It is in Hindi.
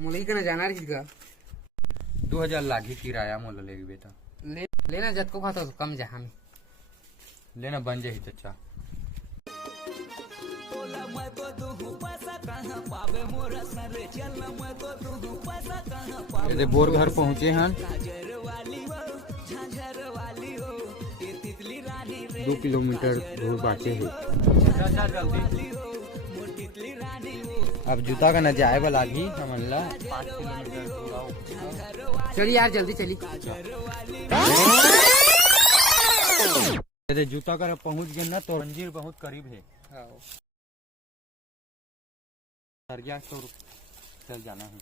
मोला कना जाना रही का 2000 लागी किराया मोला लेगे बेटा लेना जत को खाता कम जा हमें लेना बन जाही तो अच्छा। बोर घर पहुँचे हैं 2 किलोमीटर दूर बाटे है। अब जूता का न जाए वाला ही हमन ला 5 किलोमीटर दूर आओ। चलिए यार जल्दी चली जूता का पहुँच गए ना तो मंजिल बहुत करीब है। तो चल जाना है।